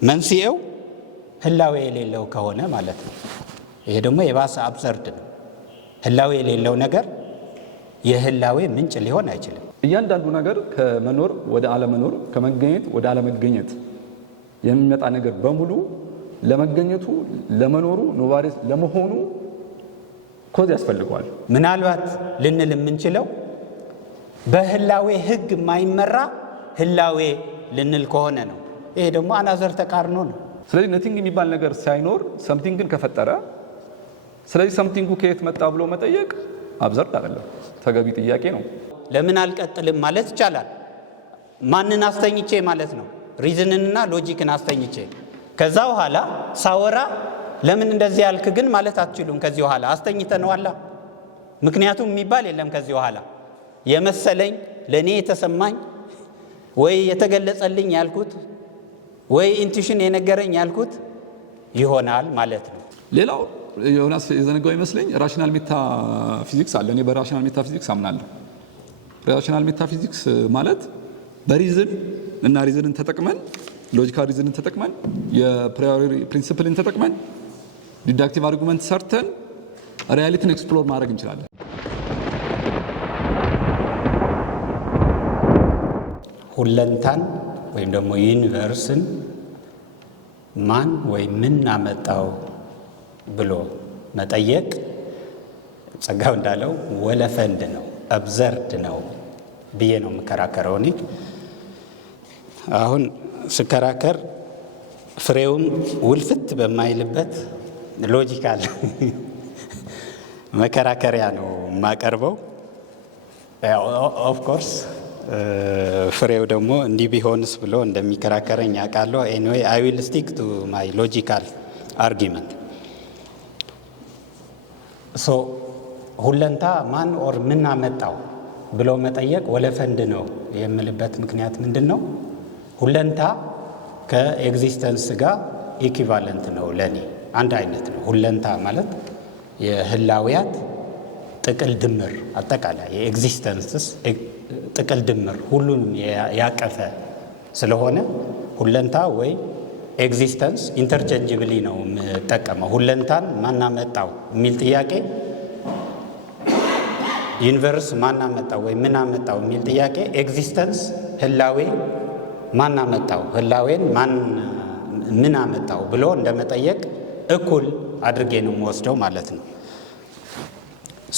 መንስኤው ህላዌ የሌለው ከሆነ ማለት ነው። ይሄ ደግሞ የባሰ አብሰርድ ነው። ህላዌ የሌለው ነገር የህላዌ ምንጭ ሊሆን አይችልም። እያንዳንዱ ነገር ከመኖር ወደ አለመኖር፣ ከመገኘት ወደ አለመገኘት የሚመጣ ነገር በሙሉ ለመገኘቱ፣ ለመኖሩ፣ ኖቫሪስ ለመሆኑ ኮዝ ያስፈልገዋል። ምናልባት ልንል የምንችለው በህላዌ ህግ የማይመራ ህላዌ ልንል ከሆነ ነው። ይሄ ደግሞ አናዘር ተቃርኖ ነው። ስለዚህ ነቲንግ የሚባል ነገር ሳይኖር ሰምቲንግን ከፈጠረ፣ ስለዚህ ሰምቲንጉ ከየት መጣ ብሎ መጠየቅ አብዘርድ አይደለም፣ ተገቢ ጥያቄ ነው። ለምን አልቀጥልም ማለት ይቻላል። ማንን አስተኝቼ ማለት ነው? ሪዝንንና ሎጂክን አስተኝቼ። ከዛ በኋላ ሳወራ ለምን እንደዚህ ያልክ ግን ማለት አትችሉም። ከዚህ በኋላ አስተኝተነዋላ። ምክንያቱም የሚባል የለም። ከዚህ በኋላ የመሰለኝ ለኔ የተሰማኝ ወይ የተገለጸልኝ ያልኩት ወይ ኢንቱዊሽን የነገረኝ ያልኩት ይሆናል ማለት ነው። ሌላው ዮናስ የዘነጋው ይመስለኝ ራሽናል ሜታፊዚክስ አለ። እኔ በራሽናል ሜታፊዚክስ አምናለሁ። ራሽናል ሜታፊዚክስ ማለት በሪዝን እና ሪዝንን ተጠቅመን፣ ሎጂካል ሪዝንን ተጠቅመን፣ የፕራዮሪ ፕሪንሲፕልን ተጠቅመን ዲዳክቲቭ አርጉመንት ሰርተን ሪያሊቲን ኤክስፕሎር ማድረግ እንችላለን። ሁለንታን ወይም ደግሞ ዩኒቨርስን ማን ወይም ምን አመጣው ብሎ መጠየቅ ጸጋው እንዳለው ወለፈንድ ነው፣ አብዘርድ ነው ብዬ ነው የምከራከረው። እኔ አሁን ስከራከር ፍሬውን ውልፍት በማይልበት ሎጂካል መከራከሪያ ነው የማቀርበው። ኦፍ ኮርስ ፍሬው ደግሞ እንዲህ ቢሆንስ ብሎ እንደሚከራከረኝ አውቃለሁ። ኤኒዌይ አይ ዊል ስቲክ ቱ ማይ ሎጂካል አርጊመንት። ሶ ሁለንታ ማን ኦር ምን አመጣው ብሎ መጠየቅ ወለፈንድ ነው የምልበት ምክንያት ምንድን ነው? ሁለንታ ከኤግዚስተንስ ጋር ኢኩቫለንት ነው፣ ለኔ አንድ አይነት ነው። ሁለንታ ማለት የህላዊያት ጥቅል ድምር፣ አጠቃላይ የኤግዚስተንስስ ጥቅል ድምር ሁሉንም ያቀፈ ስለሆነ ሁለንታ ወይ ኤግዚስተንስ ኢንተርቼንጅብሊ ነው የምጠቀመው። ሁለንታን ማናመጣው የሚል ጥያቄ፣ ዩኒቨርስ ማናመጣው ወይ ምን አመጣው የሚል ጥያቄ፣ ኤግዚስተንስ ህላዌ ማናመጣው ህላዌን ምን አመጣው ብሎ እንደመጠየቅ እኩል አድርጌ ነው የምወስደው ማለት ነው።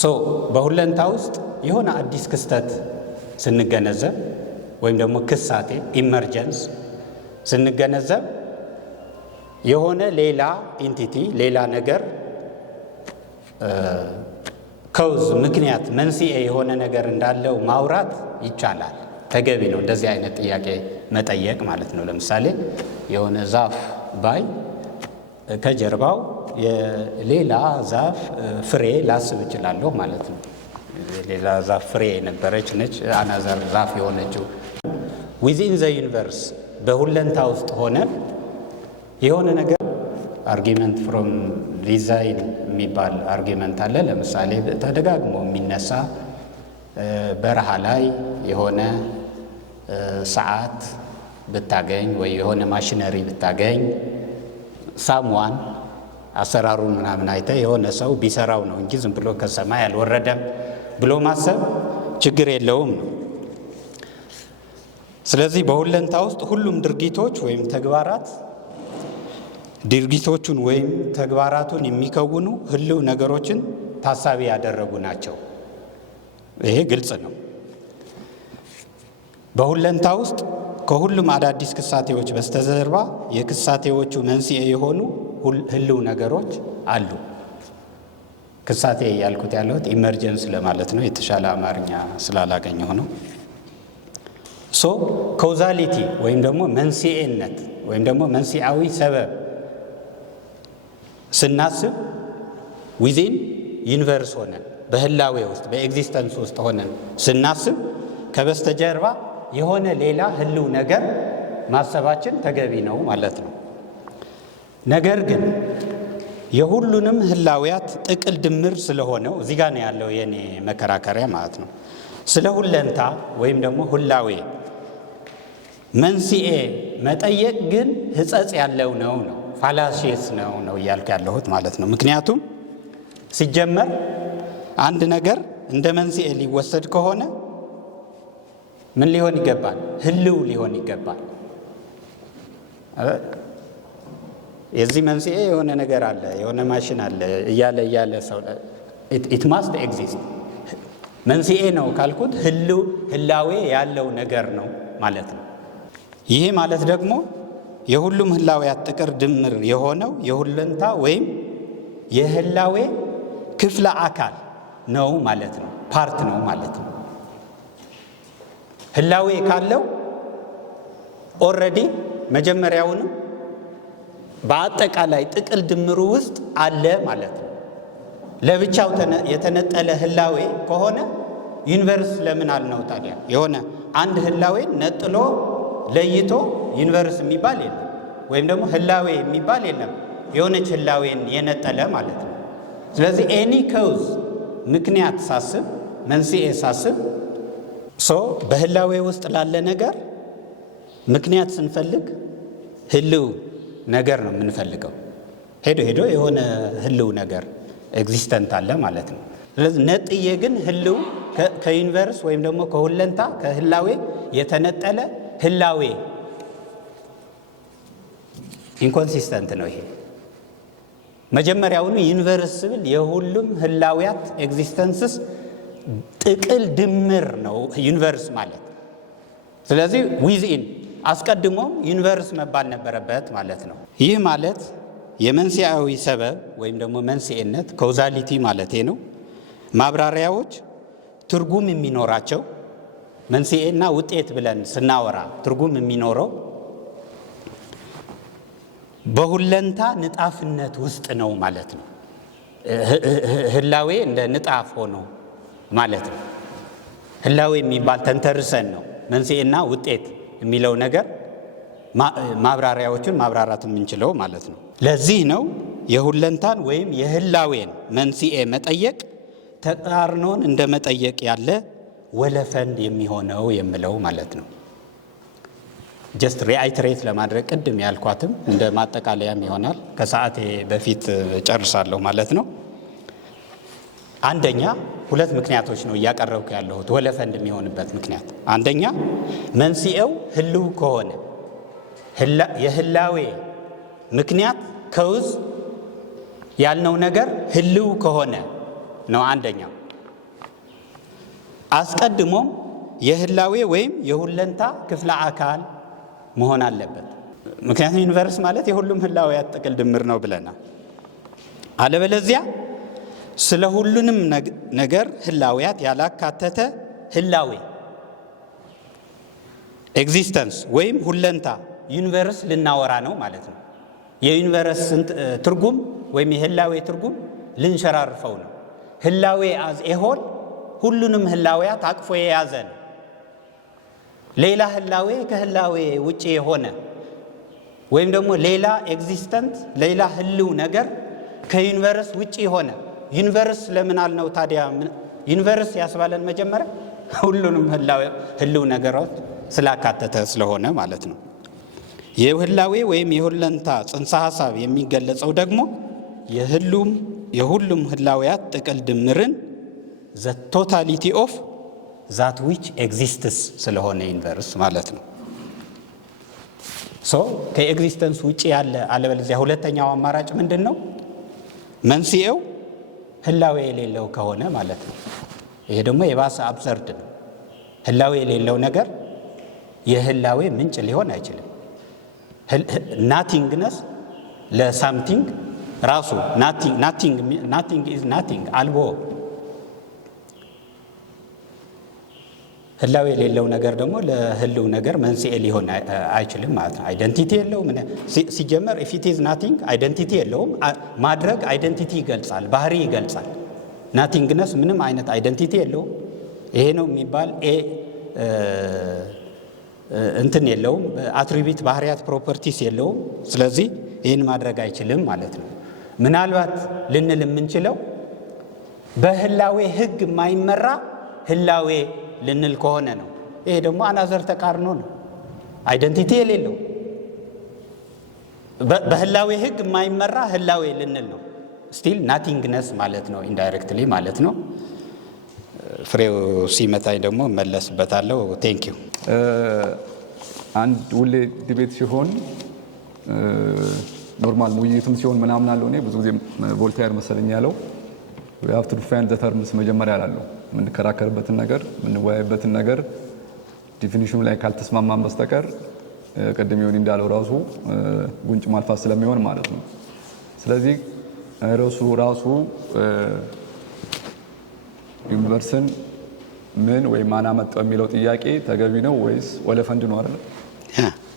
ሶ በሁለንታ ውስጥ የሆነ አዲስ ክስተት ስንገነዘብ ወይም ደግሞ ክሳቴ ኢመርጀንስ ስንገነዘብ የሆነ ሌላ ኢንቲቲ ሌላ ነገር ከውዝ ምክንያት መንስኤ የሆነ ነገር እንዳለው ማውራት ይቻላል፣ ተገቢ ነው እንደዚህ አይነት ጥያቄ መጠየቅ ማለት ነው። ለምሳሌ የሆነ ዛፍ ባይ ከጀርባው የሌላ ዛፍ ፍሬ ላስብ እችላለሁ ማለት ነው። ሌላ ዛፍ ፍሬ የነበረች ነች አናዘር ዛፍ የሆነችው። ዊዚን ዘ ዩኒቨርስ በሁለንታ ውስጥ ሆነ የሆነ ነገር አርጊመንት ፍሮም ዲዛይን የሚባል አርጊመንት አለ። ለምሳሌ ተደጋግሞ የሚነሳ በረሃ ላይ የሆነ ሰዓት ብታገኝ ወይ የሆነ ማሽነሪ ብታገኝ ሳምዋን አሰራሩን ምናምን አይተ የሆነ ሰው ቢሰራው ነው እንጂ ዝም ብሎ ከሰማይ አልወረደም ብሎ ማሰብ ችግር የለውም ነው። ስለዚህ በሁለንታ ውስጥ ሁሉም ድርጊቶች ወይም ተግባራት ድርጊቶቹን ወይም ተግባራቱን የሚከውኑ ህልው ነገሮችን ታሳቢ ያደረጉ ናቸው። ይሄ ግልጽ ነው። በሁለንታ ውስጥ ከሁሉም አዳዲስ ክሳቴዎች በስተጀርባ የክሳቴዎቹ መንስኤ የሆኑ ህልው ነገሮች አሉ። ክሳቴ ያልኩት ያለሁት ኢመርጀንስ ለማለት ነው፣ የተሻለ አማርኛ ስላላገኘሁ ነው። ሶ ኮዛሊቲ ወይም ደግሞ መንስኤነት ወይም ደግሞ መንስኤያዊ ሰበብ ስናስብ ዊዚን ዩኒቨርስ ሆነን በህላዌ ውስጥ በኤግዚስተንስ ውስጥ ሆነን ስናስብ ከበስተጀርባ የሆነ ሌላ ህልው ነገር ማሰባችን ተገቢ ነው ማለት ነው። ነገር ግን የሁሉንም ህላዊያት ጥቅል ድምር ስለሆነው እዚህ ጋር ነው ያለው የኔ መከራከሪያ ማለት ነው። ስለ ሁለንታ ወይም ደግሞ ህላዌ መንስኤ መጠየቅ ግን ሕጸጽ ያለው ነው ፋላሲየስ ነው እያልኩ ያለሁት ማለት ነው። ምክንያቱም ሲጀመር አንድ ነገር እንደ መንስኤ ሊወሰድ ከሆነ ምን ሊሆን ይገባል? ህልው ሊሆን ይገባል። የዚህ መንስኤ የሆነ ነገር አለ፣ የሆነ ማሽን አለ እያለ ሰው it must exist። መንስኤ ነው ካልኩት ህላዌ ያለው ነገር ነው ማለት ነው። ይሄ ማለት ደግሞ የሁሉም ህላዌያት ጥቅር ድምር የሆነው የሁለንታ ወይም የህላዌ ክፍለ አካል ነው ማለት ነው፣ ፓርት ነው ማለት ነው። ህላዌ ካለው ኦልሬዲ መጀመሪያውንም በአጠቃላይ ጥቅል ድምሩ ውስጥ አለ ማለት ነው። ለብቻው የተነጠለ ህላዌ ከሆነ ዩኒቨርስ ለምን አልነው ታዲያ? የሆነ አንድ ህላዌን ነጥሎ ለይቶ ዩኒቨርስ የሚባል የለም፣ ወይም ደግሞ ህላዌ የሚባል የለም፣ የሆነች ህላዌን የነጠለ ማለት ነው። ስለዚህ ኤኒ ኮዝ ምክንያት ሳስብ፣ መንስኤ ሳስብ በህላዌ ውስጥ ላለ ነገር ምክንያት ስንፈልግ ህልው ነገር ነው የምንፈልገው። ሄዶ የሆነ ህልው ነገር ኤግዚስተንት አለ ማለት ነው። ስለዚህ ነጥዬ ግን ህልው ከዩኒቨርስ ወይም ደግሞ ከሁለንታ ከህላዌ የተነጠለ ህላዌ ኢንኮንሲስተንት ነው። ይሄ መጀመሪያውኑ ዩኒቨርስ ብል የሁሉም ህላዌያት ኤግዚስተንስስ ጥቅል ድምር ነው ዩኒቨርስ ማለት። ስለዚህ ዊዝኢን አስቀድሞም ዩኒቨርስ መባል ነበረበት ማለት ነው። ይህ ማለት የመንስኤያዊ ሰበብ ወይም ደግሞ መንስኤነት ኮዛሊቲ ማለቴ ነው ማብራሪያዎች ትርጉም የሚኖራቸው መንስኤና ውጤት ብለን ስናወራ ትርጉም የሚኖረው በሁለንታ ንጣፍነት ውስጥ ነው ማለት ነው። ህላዌ እንደ ንጣፍ ሆኖ ማለት ነው። ህላዌ የሚባል ተንተርሰን ነው መንስኤና ውጤት የሚለው ነገር ማብራሪያዎችን ማብራራት የምንችለው ማለት ነው። ለዚህ ነው የሁለንታን ወይም የህላዌን መንስኤ መጠየቅ ተቃርኖን እንደ መጠየቅ ያለ ወለፈንድ የሚሆነው የምለው ማለት ነው። ጀስት ሪአይትሬት ለማድረግ ቅድም ያልኳትም እንደ ማጠቃለያም ይሆናል። ከሰዓቴ በፊት ጨርሳለሁ ማለት ነው። አንደኛ ሁለት ምክንያቶች ነው እያቀረብኩ ያለሁት ወለፈንድ የሚሆንበት ምክንያት። አንደኛ መንስኤው ህልው ከሆነ የህላዌ ምክንያት ከውዝ ያልነው ነገር ህልው ከሆነ ነው አንደኛው። አስቀድሞም የህላዌ ወይም የሁለንታ ክፍለ አካል መሆን አለበት። ምክንያቱም ዩኒቨርስ ማለት የሁሉም ህላዌያት ጥቅል ድምር ነው ብለናል። አለበለዚያ ስለ ሁሉንም ነገር ህላዌያት ያላካተተ ህላዌ ኤግዚስተንስ ወይም ሁለንታ ዩኒቨርስ ልናወራ ነው ማለት ነው። የዩኒቨርስ ትርጉም ወይም የህላዌ ትርጉም ልንሸራርፈው ነው። ህላዌ አዝ ኤሆል ሁሉንም ህላዌያት አቅፎ የያዘ ነው። ሌላ ህላዌ ከህላዌ ውጪ የሆነ ወይም ደግሞ ሌላ ኤግዚስተንት ሌላ ህልው ነገር ከዩኒቨርስ ውጪ የሆነ ዩኒቨርስ ለምን አልነው ታዲያ? ዩኒቨርስ ያስባለን መጀመሪያ ሁሉንም ህልው ነገሮች ስላካተተ ስለሆነ ማለት ነው። የህላዌ ወይም የሁለንታ ጽንሰ ሐሳብ የሚገለጸው ደግሞ የሁሉም ህላዌያት ጥቅል ድምርን ዘ ቶታሊቲ ኦፍ ዛት ዊች ኤግዚስትስ ስለሆነ ዩኒቨርስ ማለት ነው። ከኤግዚስተንስ ውጪ ያለ አለበለዚያ ሁለተኛው አማራጭ ምንድን ነው? መንስኤው ህላዌ የሌለው ከሆነ ማለት ነው። ይሄ ደግሞ የባሰ አብሰርድ ነው። ህላዌ የሌለው ነገር የህላዌ ምንጭ ሊሆን አይችልም። ናቲንግነስ ለሳምቲንግ ራሱ ናቲንግ ኢዝ ናቲንግ አልቦ ህላዌ የሌለው ነገር ደግሞ ለህልው ነገር መንስኤ ሊሆን አይችልም ማለት ነው። አይደንቲቲ የለውም ሲጀመር። ኢፍ ኢት ኢዝ ናቲንግ አይደንቲቲ የለውም። ማድረግ አይደንቲቲ ይገልጻል፣ ባህሪ ይገልጻል። ናቲንግነስ ምንም አይነት አይደንቲቲ የለውም። ይሄ ነው የሚባል እንትን የለውም፣ አትሪቢዩት ባህሪያት ፕሮፐርቲስ የለውም። ስለዚህ ይህን ማድረግ አይችልም ማለት ነው። ምናልባት ልንል የምንችለው በህላዌ ህግ የማይመራ ህላዌ ልንል ከሆነ ነው። ይሄ ደግሞ አናዘር ተቃርኖ ነው። አይደንቲቲ የሌለው በህላዌ ህግ የማይመራ ህላዌ ልንል ነው። ስቲል ናቲንግነስ ማለት ነው፣ ኢንዳይሬክትሊ ማለት ነው። ፍሬው ሲመታኝ ደግሞ መለስበታለሁ። ቴንክ ዩ። አንድ ሁሌ ዲቤት ሲሆን ኖርማል ውይይትም ሲሆን ምናምን አለው። እኔ ብዙ ጊዜ ቮልታየር መሰለኝ ያለው we have to define the terms መጀመሪያ ያለው የምንከራከርበትን ነገር የምንወያይበትን ነገር ዲፊኒሽኑ ላይ ካልተስማማን በስተቀር ቀደም ይሁን እንዳለው ራሱ ጉንጭ ማልፋት ስለሚሆን ማለት ነው። ስለዚህ ራሱ ዩኒቨርስን ምን ወይ ማን አመጣው የሚለው ጥያቄ ተገቢ ነው ወይስ ወለፈንድ ነው አይደል?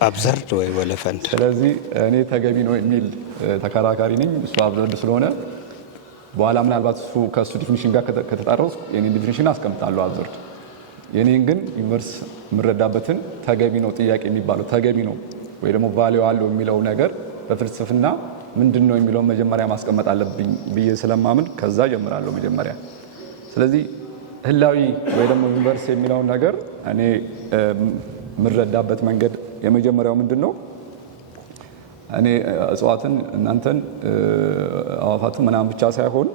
አብዘርድ ወይ ወለፈንድ። ስለዚህ እኔ ተገቢ ነው የሚል ተከራካሪ ነኝ። እሱ አብዘርድ ስለሆነ በኋላ ምናልባት እሱ ከእሱ ዲፊኒሽን ጋር ከተጣረሱ የኔን ዲፊኒሽን አስቀምጣለሁ አብዘርድ። የኔን ግን ዩኒቨርስ የምረዳበትን ተገቢ ነው ጥያቄ የሚባለው ተገቢ ነው ወይ ደግሞ ቫልዩ አለው የሚለው ነገር በፍልስፍና ምንድን ነው የሚለው መጀመሪያ ማስቀመጥ አለብኝ ብዬ ስለማምን ከዛ ጀምራለሁ መጀመሪያ። ስለዚህ ህላዊ ወይ ደግሞ ዩኒቨርስ የሚለውን ነገር እኔ የምረዳበት መንገድ የመጀመሪያው ምንድን ነው? እኔ እጽዋትን እናንተን አዋፋትን ምናምን ብቻ ሳይሆን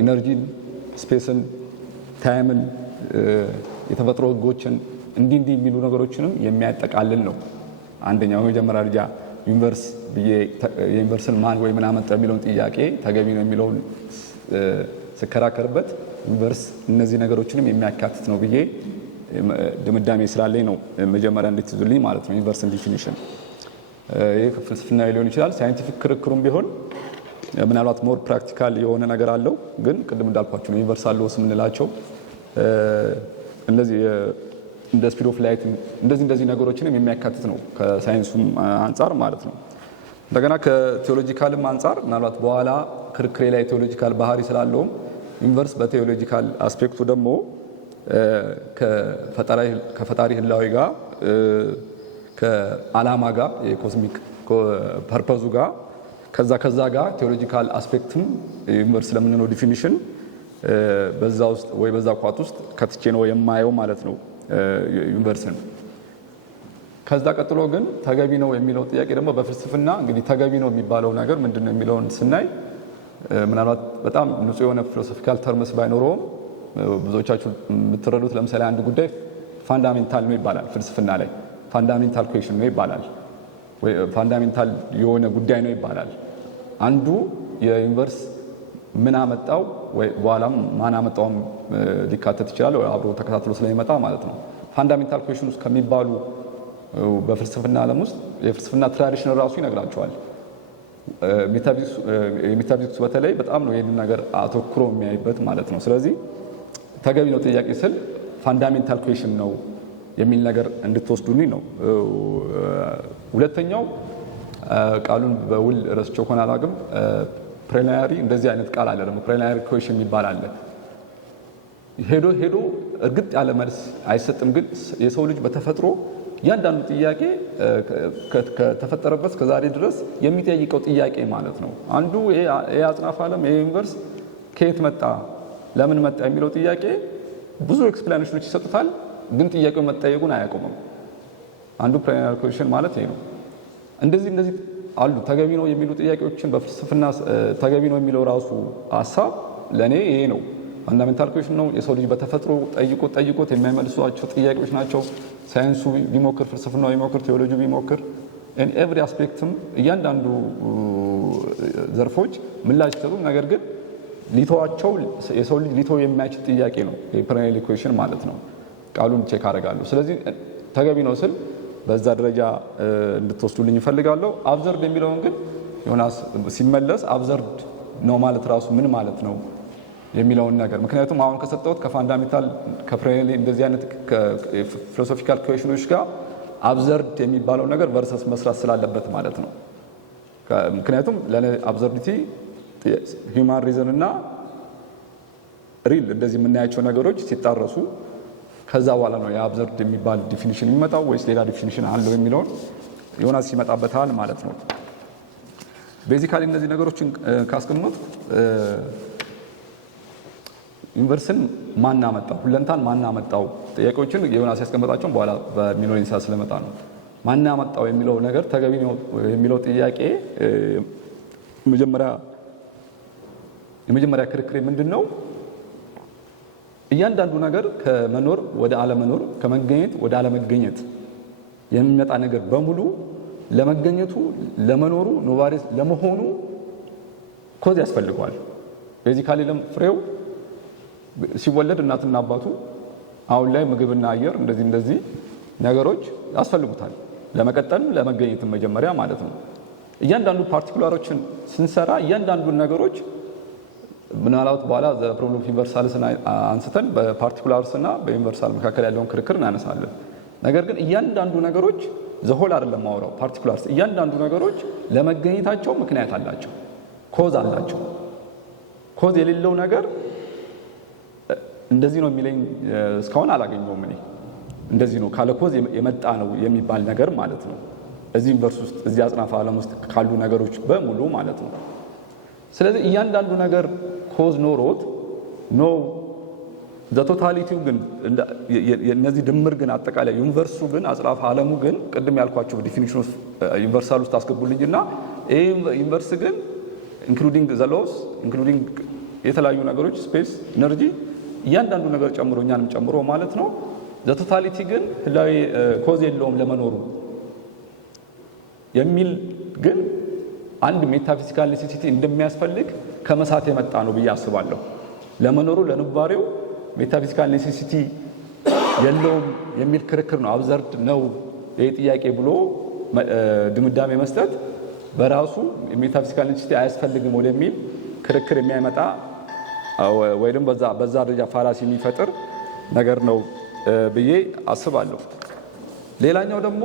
ኢነርጂን፣ ስፔስን፣ ታይምን፣ የተፈጥሮ ህጎችን እንዲህ የሚሉ ነገሮችንም የሚያጠቃልል ነው። አንደኛው የመጀመሪያ ደረጃ ዩኒቨርስ ብዬ የዩኒቨርስን ማን ወይ ምን አመጣው የሚለውን ጥያቄ ተገቢ ነው የሚለውን ስከራከርበት ዩኒቨርስ እነዚህ ነገሮችንም የሚያካትት ነው ብዬ ድምዳሜ ስላለኝ ነው መጀመሪያ እንድትይዙልኝ ማለት ነው። ዩኒቨርስን ዲፊኒሽን ይህ ፍልስፍና ሊሆን ይችላል፣ ሳይንቲፊክ ክርክሩም ቢሆን ምናልባት ሞር ፕራክቲካል የሆነ ነገር አለው። ግን ቅድም እንዳልኳቸው ነው ዩኒቨርሳል ሎስ የምንላቸው እንደዚህ እንደ ስፒድ ኦፍ ላይት እንደዚህ ነገሮችንም የሚያካትት ነው ከሳይንሱም አንጻር ማለት ነው። እንደገና ከቴዎሎጂካልም አንጻር ምናልባት በኋላ ክርክሬ ላይ ቴዎሎጂካል ባህሪ ስላለውም ዩኒቨርስ በቴዎሎጂካል አስፔክቱ ደግሞ ከፈጣሪ ህላዊ ጋር ከዓላማ ጋር የኮስሚክ ፐርፐዙ ጋር ከዛ ጋር ቴዎሎጂካል አስፔክትም ዩኒቨርስ ለምንለው ዲፊኒሽን በዛ ውስጥ ወይ በዛ ቋት ውስጥ ከትቼ ነው የማየው ማለት ነው ዩኒቨርስን። ከዛ ቀጥሎ ግን ተገቢ ነው የሚለው ጥያቄ ደግሞ በፍልስፍና እንግዲህ ተገቢ ነው የሚባለው ነገር ምንድነው የሚለውን ስናይ ምናልባት በጣም ንጹህ የሆነ ፊሎሶፊካል ተርምስ ባይኖረውም ብዙዎቻችሁ የምትረዱት ለምሳሌ አንድ ጉዳይ ፋንዳሜንታል ነው ይባላል። ፍልስፍና ላይ ፋንዳሜንታል ኩዌሽን ነው ይባላል፣ ወይ ፋንዳሜንታል የሆነ ጉዳይ ነው ይባላል። አንዱ የዩኒቨርስ ምን አመጣው ወይ በኋላም ማን አመጣውም ሊካተት ይችላል፣ ወይ አብሮ ተከታትሎ ስለሚመጣ ማለት ነው። ፋንዳሜንታል ኩዌሽን ውስጥ ከሚባሉ በፍልስፍና ዓለም ውስጥ የፍልስፍና ትራዲሽን ራሱ ይነግራቸዋል። ሜታፊዚክስ በተለይ በጣም ነው ይህንን ነገር አተኩሮ የሚያይበት ማለት ነው። ስለዚህ ተገቢ ነው ጥያቄ ስል ፋንዳሜንታል ኩዌሽን ነው የሚል ነገር እንድትወስዱልኝ ነው። ሁለተኛው ቃሉን በውል ረስቼው ከሆነ አላውቅም፣ ፕሬሊሚናሪ እንደዚህ አይነት ቃል አለ ደግሞ ፕሬሊሚናሪ ኩዌሽን የሚባል አለ። ሄዶ እርግጥ ያለ መልስ አይሰጥም፣ ግን የሰው ልጅ በተፈጥሮ እያንዳንዱ ጥያቄ ከተፈጠረበት እስከዛሬ ድረስ የሚጠይቀው ጥያቄ ማለት ነው። አንዱ የአጽናፈ ዓለም የዩኒቨርስ ከየት መጣ ለምን መጣ የሚለው ጥያቄ ብዙ ኤክስፕላኔሽኖች ይሰጡታል፣ ግን ጥያቄው መጠየቁን አያቆምም። አንዱ ፕሬሊሚናሪ ኩዌሽን ማለት ይሄ ነው። እንደዚህ አሉ ተገቢ ነው የሚሉ ጥያቄዎችን በፍልስፍና ተገቢ ነው የሚለው ራሱ ሀሳብ ለእኔ ይሄ ነው። ፋንዳሜንታል ኩዌሽን ነው። የሰው ልጅ በተፈጥሮ ጠይቆት የማይመልሷቸው ጥያቄዎች ናቸው። ሳይንሱ ቢሞክር፣ ፍልስፍናው ቢሞክር፣ ቴዎሎጂ ቢሞክር ኤቭሪ አስፔክትም እያንዳንዱ ዘርፎች ምላሽ ይሰጡ፣ ነገር ግን ሊተዋቸው የሰው ልጅ ሊተው የማይችል ጥያቄ ነው የፕሬሊሚናሪ ኩዌሽን ማለት ነው። ቃሉን ቼክ አደርጋለሁ። ስለዚህ ተገቢ ነው ስል በዛ ደረጃ እንድትወስዱልኝ እፈልጋለሁ። አብዘርድ የሚለውን ግን ዮናስ ሲመለስ አብዘርድ ነው ማለት ራሱ ምን ማለት ነው የሚለውን ነገር ምክንያቱም አሁን ከሰጠሁት ከፋንዳሜንታል ከፕሬሊሚናሪ እንደዚህ አይነት ፊሎሶፊካል ኩዌሽኖች ጋር አብዘርድ የሚባለው ነገር ቨርሰስ መስራት ስላለበት ማለት ነው። ምክንያቱም ለኔ አብዘርዲቲ ሂውማን ሪዝን እና ሪል እንደዚህ የምናያቸው ነገሮች ሲጣረሱ ከዛ በኋላ ነው የአብዘርድ የሚባል ዲፊኒሽን የሚመጣው ወይስ ሌላ ዲፊኒሽን አለው የሚለውን ዮናስ ይመጣበታል ማለት ነው። ቤዚካሊ እነዚህ ነገሮችን ካስቀመጥ ዩኒቨርስን ማን አመጣው፣ ሁለንታን ማን አመጣው ጥያቄዎችን ዮናስ ያስቀመጣቸውን በኋላ በሚኖረኝ ሰዓት ስለመጣ ነው። ማን ያመጣው የሚለው ነገር ተገቢ ነው የሚለው ጥያቄ የመጀመሪያ ክርክሬ ምንድነው? እያንዳንዱ ነገር ከመኖር ወደ አለመኖር፣ ከመገኘት ወደ አለመገኘት የሚመጣ ነገር በሙሉ ለመገኘቱ፣ ለመኖሩ፣ ኖቫሬስ ለመሆኑ ኮዝ ያስፈልገዋል። ቤዚካሊ ፍሬው ሲወለድ እናትና አባቱ አሁን ላይ ምግብና አየር እንደዚህ ነገሮች ያስፈልጉታል ለመቀጠልም ለመገኘትም መጀመሪያ ማለት ነው። እያንዳንዱ ፓርቲኩላሮችን ስንሰራ እያንዳንዱን ነገሮች ምናልባት በኋላ ፕሮብሌም ኦፍ ዩኒቨርሳልስን አንስተን በፓርቲኩላርስና በዩኒቨርሳል መካከል ያለውን ክርክር እናነሳለን። ነገር ግን እያንዳንዱ ነገሮች ዘሆል አይደለም ማውራው ፓርቲኩላርስ እያንዳንዱ ነገሮች ለመገኘታቸው ምክንያት አላቸው፣ ኮዝ አላቸው። ኮዝ የሌለው ነገር እንደዚህ ነው የሚለኝ እስካሁን አላገኘውም። እኔ እንደዚህ ነው ካለ ኮዝ የመጣ ነው የሚባል ነገር ማለት ነው እዚህ ዩኒቨርስ ውስጥ እዚህ አጽናፈ ዓለም ውስጥ ካሉ ነገሮች በሙሉ ማለት ነው። ስለዚህ እያንዳንዱ ነገር ኮዝ ኖሮት ኖ ቶታሊቲው ግን የነዚህ ድምር ግን አጠቃላይ ዩኒቨርሱ ግን አጽናፈ ዓለሙ ግን ቅድም ያልኳቸው ዲፊኒሽን ኦፍ ዩኒቨርሳል ውስጥ አስገቡልኝና ይሄ ዩኒቨርስ ግን ኢንክሉዲንግ ዘ ሎስ ኢንክሉዲንግ የተለያዩ ነገሮች ስፔስ ኢነርጂ እያንዳንዱ ነገር ጨምሮ እኛንም ጨምሮ ማለት ነው። ቶታሊቲ ግን ህላዊ ኮዝ የለውም ለመኖሩ የሚል ግን አንድ ሜታፊዚካል ኔሴሲቲ እንደሚያስፈልግ ከመሳት የመጣ ነው ብዬ አስባለሁ። ለመኖሩ ለንባሬው ሜታፊዚካል ኔሴሲቲ የለውም የሚል ክርክር ነው። አብዘርድ ነው ይሄ ጥያቄ ብሎ ድምዳሜ መስጠት በራሱ ሜታፊዚካል ኔሴሲቲ አያስፈልግም ወደሚል ክርክር የሚያመጣ ወይም በዛ ደረጃ ፋላሲ የሚፈጥር ነገር ነው ብዬ አስባለሁ። ሌላኛው ደግሞ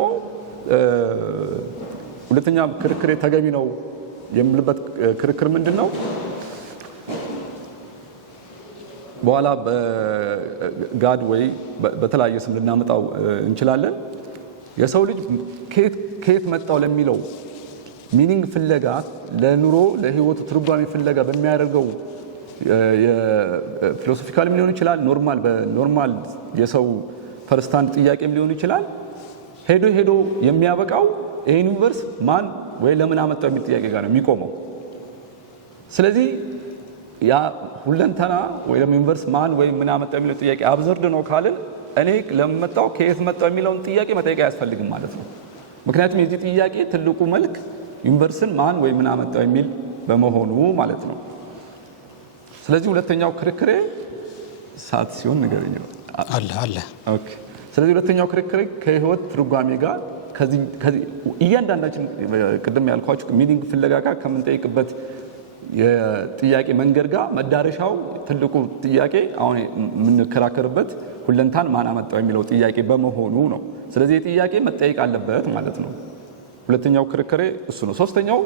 ሁለተኛ ክርክር ተገቢ ነው የምልበት ክርክር ምንድነው? በኋላ በጋድ ወይ በተለያየ ስም ልናመጣው እንችላለን። የሰው ልጅ ከየት መጣው ለሚለው ሚኒንግ ፍለጋ ለኑሮ ለህይወቱ ትርጓሜ ፍለጋ በሚያደርገው የፊሎሶፊካልም ሊሆን ይችላል በኖርማል የሰው ፈርስታንድ ጥያቄም ሊሆን ይችላል ሄዶ የሚያበቃው ይሄ ዩኒቨርስ ማን ወይ ለምን አመጣው የሚል ጥያቄ ጋር ነው የሚቆመው። ስለዚህ ያ ሁለንተና ወይ ዩኒቨርስ ማን ወይ ምን አመጣው የሚለው ጥያቄ አብዘርድ ነው ካልን እኔ ለመጣው ከየት መጣው የሚለውን ጥያቄ መጠየቅ አያስፈልግም ማለት ነው። ምክንያቱም የዚህ ጥያቄ ትልቁ መልክ ዩኒቨርስን ማን ወይ ምን አመጣው የሚል በመሆኑ ማለት ነው። ስለዚህ ሁለተኛው ክርክሬ ሰዓት ሲሆን ንገረኝ አለ። ኦኬ። ስለዚህ ሁለተኛው ክርክሬ ከህይወት ትርጓሜ ጋር ከዚህ እያንዳንዳችን ቅድም ያልኳችሁ ሚኒንግ ፍለጋ ጋር ከምንጠይቅበት የጥያቄ መንገድ ጋር መዳረሻው ትልቁ ጥያቄ አሁን የምንከራከርበት ሁለንታን ማን አመጣው የሚለው ጥያቄ በመሆኑ ነው። ስለዚህ ጥያቄ መጠየቅ አለበት ማለት ነው። ሁለተኛው ክርክሬ እሱ ነው። ሶስተኛው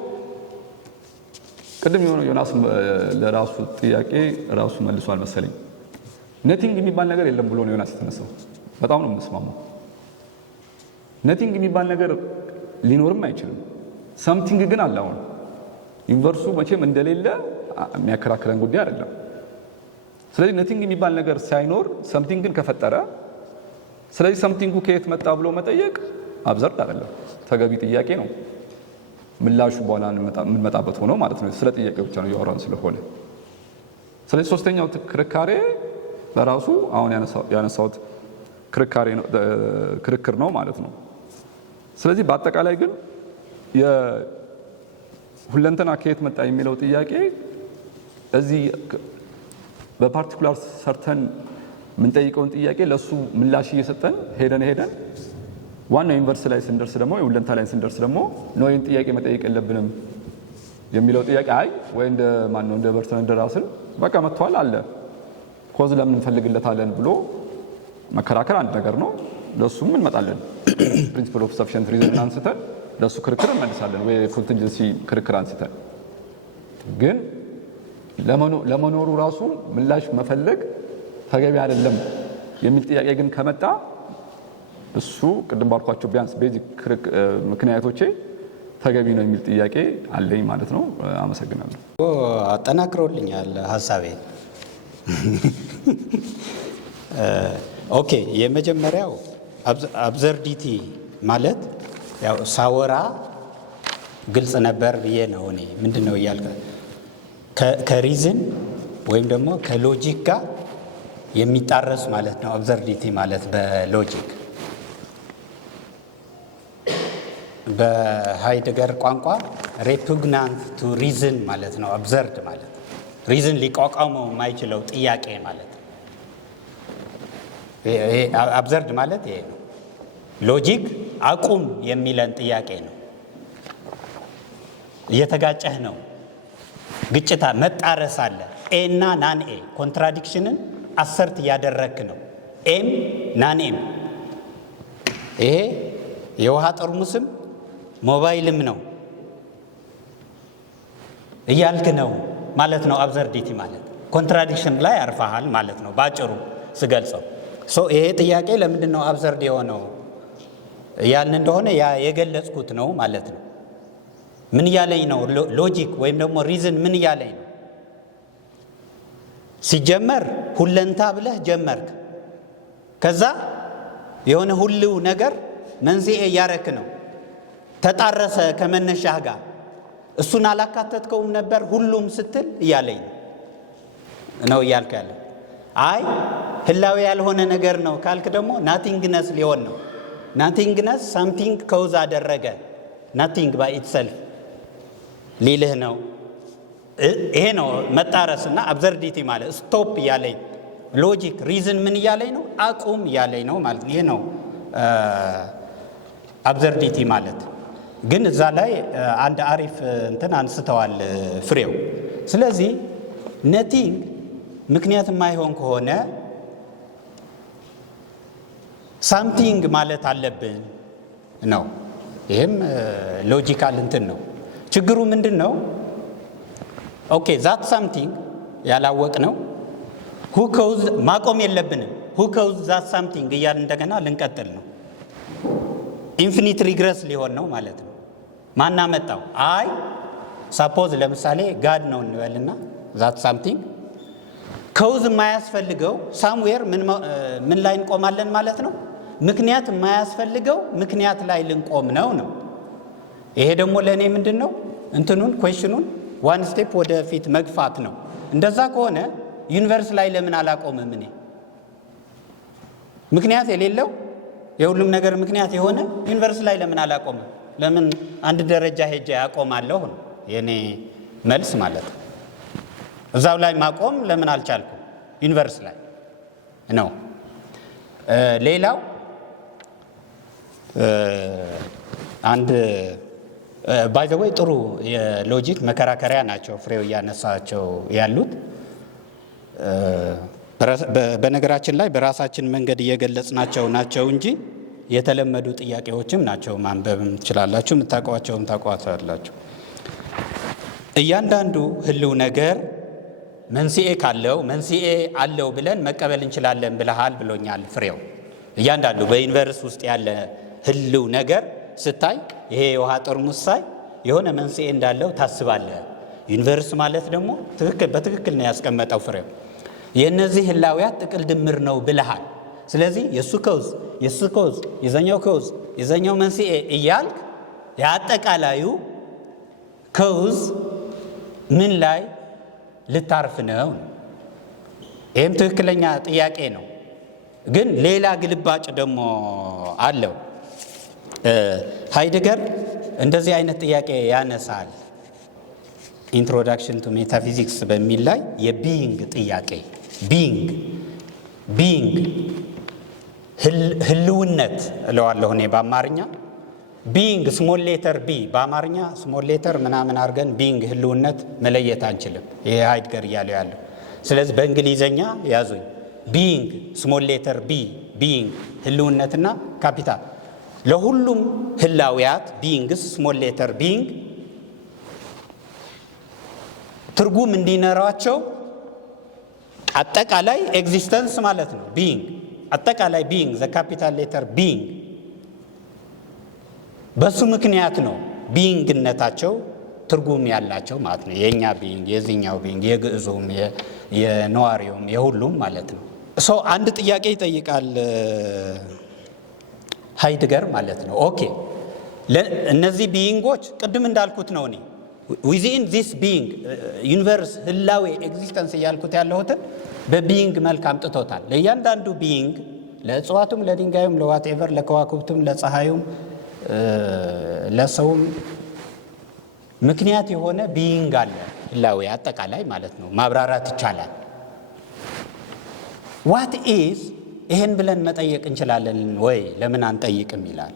ቅድም ዮናስ ለራሱ ጥያቄ ራሱ መልሷል መሰለኝ። ነቲንግ የሚባል ነገር የለም ብሎ ነው ዮናስ የተነሳው። በጣም ነው የምስማማው። ነቲንግ የሚባል ነገር ሊኖርም አይችልም። ሰምቲንግ ግን አለ። አሁን ዩኒቨርሱ መቼም እንደሌለ የሚያከራክረን ጉዳይ አይደለም። ስለዚህ ነቲንግ የሚባል ነገር ሳይኖር ሰምቲንግን ከፈጠረ ስለዚህ ሰምቲንጉ ከየት መጣ ብሎ መጠየቅ አብዘርድ አይደለም፣ ተገቢ ጥያቄ ነው። ምላሹ በኋላ የምንመጣበት ሆኖ ማለት ነው። ስለ ጥያቄ ብቻ ነው እያወራን ስለሆነ። ስለዚህ ሶስተኛው ክርካሬ በራሱ አሁን ያነሳሁት ክርክር ነው ማለት ነው። ስለዚህ በአጠቃላይ ግን የሁለንተና ከየት መጣ የሚለው ጥያቄ እዚህ በፓርቲኩላር ሰርተን የምንጠይቀውን ጥያቄ ለሱ ምላሽ እየሰጠን ሄደን ዋናው ዩኒቨርስ ላይ ስንደርስ ደግሞ የሁለንታ ላይ ስንደርስ ደግሞ ነው ይህን ጥያቄ መጠየቅ የለብንም የሚለው ጥያቄ አይ ወይ እንደ በርትራንድ ራስል በቃ መጥቷል አለ ኮዝ ለምን እንፈልግለታለን ብሎ መከራከር አንድ ነገር ነው። ለሱም እንመጣለን። ፕሪንሲፕል ኦፍ ሰፊሽንት ሪዝን አንስተን ለሱ ክርክር እንመልሳለን ወይ ኮንቲንጀንሲ ክርክር አንስተን ግን ለመኖሩ ራሱ ምላሽ መፈለግ ተገቢ አይደለም የሚል ጥያቄ ግን ከመጣ እሱ ቅድም ባልኳቸው ቢያንስ ቤዚክ ምክንያቶቼ ተገቢ ነው የሚል ጥያቄ አለኝ ማለት ነው። አመሰግናለሁ። አጠናክሮልኛል ሀሳቤ። ኦኬ የመጀመሪያው አብዘርዲቲ ማለት ያው ሳወራ ግልጽ ነበር ብዬ ነው እኔ ምንድነው እያልከ ከሪዝን ወይም ደግሞ ከሎጂክ ጋር የሚጣረስ ማለት ነው። አብዘርዲቲ ማለት በሎጂክ በሃይደገር ቋንቋ ሬፑግናንት ቱ ሪዝን ማለት ነው። አብዘርድ ማለት ሪዝን ሊቋቋመው የማይችለው ጥያቄ ማለት ነው። አብዘርድ ማለት ይሄ ነው። ሎጂክ አቁም የሚለን ጥያቄ ነው። እየተጋጨህ ነው፣ ግጭታ መጣረስ አለ። ኤ እና ናን ኤ ኮንትራዲክሽንን አሰርት እያደረክ ነው። ኤም ናን ኤም ይሄ የውሃ ጠርሙስም ሞባይልም ነው እያልክ ነው ማለት ነው። አብዘርዲቲ ማለት ኮንትራዲክሽን ላይ ያርፋሃል ማለት ነው ባጭሩ ስገልጸው። ይሄ ጥያቄ ለምንድን ነው አብዘርድ የሆነው ያልን እንደሆነ ያ የገለጽኩት ነው ማለት ነው። ምን እያለኝ ነው? ሎጂክ ወይም ደግሞ ሪዝን ምን እያለኝ ነው? ሲጀመር ሁለንታ ብለህ ጀመርክ። ከዛ የሆነ ሁሉ ነገር መንስኤ እያረክ ነው። ተጣረሰ ከመነሻህ ጋር። እሱን አላካተትከውም ነበር ሁሉም ስትል እያለኝ ነው እያልክ ያለ። አይ ህላዊ ያልሆነ ነገር ነው ካልክ ደግሞ ናቲንግነስ ሊሆን ነው። ናቲንግነስ ሳምቲንግ ከውዝ አደረገ ናቲንግ ባይ ኢትሰልፍ ሊልህ ነው። ይሄ ነው መጣረስና አብዘርዲቲ ማለት ስቶፕ እያለኝ ሎጂክ ሪዝን ምን እያለኝ ነው? አቁም እያለኝ ነው ማለት ነው። ይሄ ነው አብዘርዲቲ ማለት። ግን እዛ ላይ አንድ አሪፍ እንትን አንስተዋል ፍሬው። ስለዚህ ነቲንግ ምክንያት የማይሆን ከሆነ ሳምቲንግ ማለት አለብን ነው። ይህም ሎጂካል እንትን ነው። ችግሩ ምንድን ነው? ኦኬ ዛት ሳምቲንግ ያላወቅ ነው ሁ ከውዝ ማቆም የለብንም። ሁ ከውዝ ዛት ሳምቲንግ እያል እንደገና ልንቀጥል ነው። ኢንፊኒት ሪግረስ ሊሆን ነው ማለት ነው። ማና መጣው? አይ ሳፖዝ ለምሳሌ ጋድ ነው እንበልና ዛት ሳምቲንግ ከውዝ የማያስፈልገው ሳምዌር ምን ላይ እንቆማለን ማለት ነው። ምክንያት የማያስፈልገው ምክንያት ላይ ልንቆም ነው። ይሄ ደግሞ ለእኔ ምንድን ነው እንትኑን ኩዌሽኑን ዋን ስቴፕ ወደፊት መግፋት ነው። እንደዛ ከሆነ ዩኒቨርስ ላይ ለምን አላቆምም? እኔ ምክንያት የሌለው የሁሉም ነገር ምክንያት የሆነ ዩኒቨርስ ላይ ለምን አላቆምም? ለምን አንድ ደረጃ ሄጄ ያቆማለሁ ነው የኔ መልስ ማለት ነው። እዛው ላይ ማቆም ለምን አልቻልኩም? ዩኒቨርስ ላይ ነው። ሌላው አንድ ባይ ዘ ወይ ጥሩ የሎጂክ መከራከሪያ ናቸው ፍሬው እያነሳቸው ያሉት። በነገራችን ላይ በራሳችን መንገድ እየገለጽናቸው ናቸው እንጂ የተለመዱ ጥያቄዎችም ናቸው። ማንበብም ትችላላችሁ፣ የምታውቋቸውም ታውቋቸዋላችሁ። እያንዳንዱ ህልው ነገር መንስኤ ካለው መንስኤ አለው ብለን መቀበል እንችላለን ብለሃል ብሎኛል ፍሬው። እያንዳንዱ በዩኒቨርስ ውስጥ ያለ ህልው ነገር ስታይ ይሄ የውሃ ጠርሙስ ሳይ የሆነ መንስኤ እንዳለው ታስባለህ። ዩኒቨርስ ማለት ደግሞ በትክክል ነው ያስቀመጠው ፍሬው። የእነዚህ ህላዊያት ጥቅል ድምር ነው ብለሃል። ስለዚህ የእሱ ከውዝ የእሱ ከውዝ የዛኛው ከውዝ የዛኛው መንስኤ እያልክ የአጠቃላዩ ከውዝ ምን ላይ ልታርፍ ነው? ይህም ትክክለኛ ጥያቄ ነው። ግን ሌላ ግልባጭ ደግሞ አለው። ሃይደገር እንደዚህ አይነት ጥያቄ ያነሳል። ኢንትሮዳክሽን ቱ ሜታፊዚክስ በሚል ላይ የቢይንግ ጥያቄ ቢይንግ ህልውነት እለዋለሁ እኔ በአማርኛ ቢይንግ ስሞል ሌተር ቢ በአማርኛ ስሞል ሌተር ምናምን አድርገን ቢይንግ ህልውነት መለየት አንችልም። ይሄ ሃይደገር እያለው ያለው። ስለዚህ በእንግሊዘኛ ያዙኝ። ቢይንግ ስሞል ሌተር ቢ ቢይንግ ህልውነትና ካፒታል ለሁሉም ህላዊያት ቢይንግስ ስሞል ሌተር ቢይንግ ትርጉም እንዲኖራቸው አጠቃላይ ኤግዚስተንስ ማለት ነው። ቢይንግ አጠቃላይ ቢይንግ ዘ ካፒታል ሌተር ቢይንግ በሱ ምክንያት ነው ቢይንግነታቸው ትርጉም ያላቸው ማለት ነው። የኛ ቢይንግ የዚህኛው ቢይንግ የግዕዙም የነዋሪውም የሁሉም ማለት ነው። አንድ ጥያቄ ይጠይቃል ሃይድገር ማለት ነው። ኦኬ እነዚህ ቢይንጎች ቅድም እንዳልኩት ነው እኔ ዊዚን ዚስ ቢይንግ ዩኒቨርስ ህላዌ ኤግዚስተንስ እያልኩት ያለሁትን በቢይንግ መልክ አምጥቶታል። ለእያንዳንዱ ቢይንግ ለእጽዋቱም፣ ለድንጋዩም፣ ለዋትኤቨር፣ ለከዋክብቱም፣ ለፀሐዩም፣ ለሰውም ምክንያት የሆነ ቢይንግ አለ ህላዌ አጠቃላይ ማለት ነው። ማብራራት ይቻላል። ዋት ኢዝ ይህን ብለን መጠየቅ እንችላለን ወይ? ለምን አንጠይቅም ይላል።